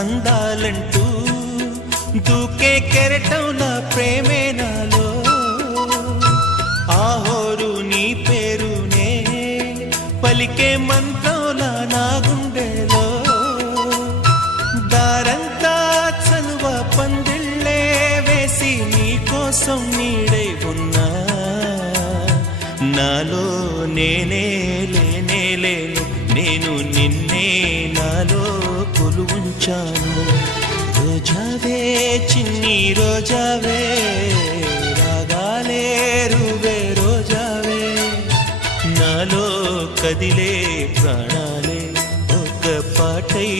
అందాలంటూ దూకే కెరటంలా ప్రేమే నాలో ఆహోరు నీ పేరునే పలికే మంత్రంలా నా గుండెలో దారంతా చలువ పందిళ్ళే వేసి నీకోసం నీడై ఉన్నా నాలో నేనే లేనే లేను నేను నిన్నే నాలో కొలువుంచాను రోజావే చిన్ని రోజావే రాగాలే రువే రోజావే నాలో కదిలే ప్రాణాలే ఒక పాటై